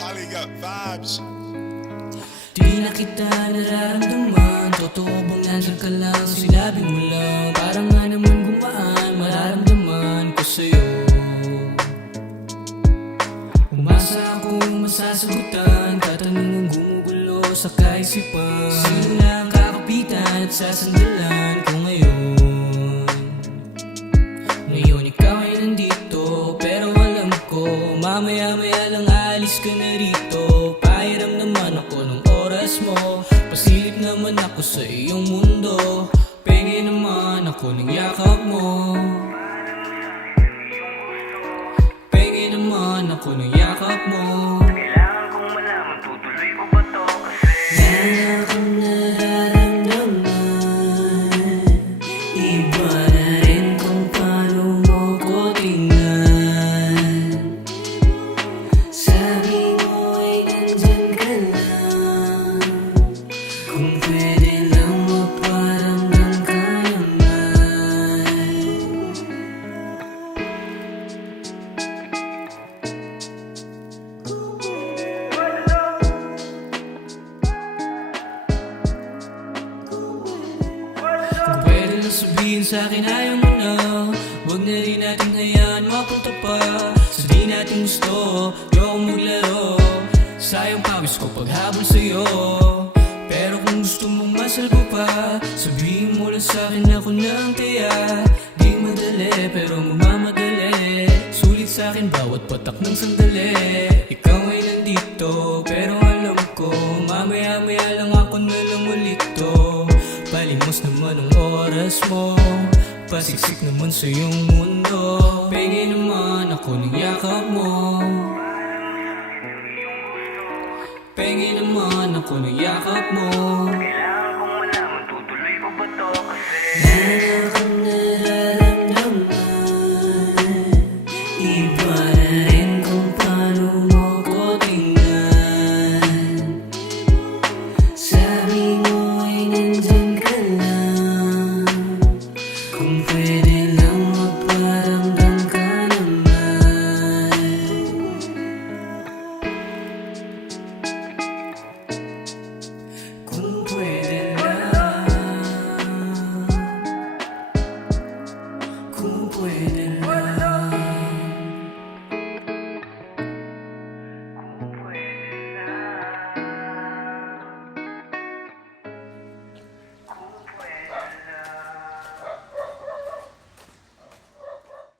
Holly got vibes. Di na kita nararamdaman. Totoo bang nandyan ka lang? Sinabing mo lang. Parang nga naman gumaan. Mararamdaman ko sa'yo. Umasa akong masasagutan. Katanungang gumugulo sa kaisipan. Sino na ang kakapitan at sasandalan ko ngayon? Ngayon ikaw ay nandito, pero alam ko mamaya-maya lang alis ka na rito. Pahiram naman ako ng oras mo. Pasilip naman ako sa iyong mundo. Penge naman ako ng yakap mo. Penge naman ako ng yakap mo. Kailangan kong malaman, tutuloy ko ba to? Kasi Meron akong nararamdaman. Iba na rin kung paano mo ko tingnan. Sabi mo ay nandyan ka lang. Kung pwede lang magparamdam ka naman. Kung pwede lang sabihin sa'kin ayaw mo na, huwag na rin natin hayaan mapunta pa sa di natin gusto. Di ako maglaro, sayang pawis ko paghabol sa'yo. Pero kung gusto mong masalbo pa, sabihin mo lang sa'kin ako na ang taya. Di madali pero mamamadali, sulit sa'kin bawat patak ng sandali. Ikaw ay nandito pero alam ko mamaya-maya lang ako na lang ulit to. Palimos naman ang oras mo, pasiksik naman sa iyong mundo. Penge naman ako ng yakap mo. Penge naman ako ng yakap mo. kailangan kong malaman, tutuloy ko ba to? Kasi Meron akong nararamdaman. Iba na rin kung paano mo ko tingnan. Sabi mo ay nandyan ka lang. Kung pwede lang magparamdam ka naman. Kung pwede lang, kung pwede lang.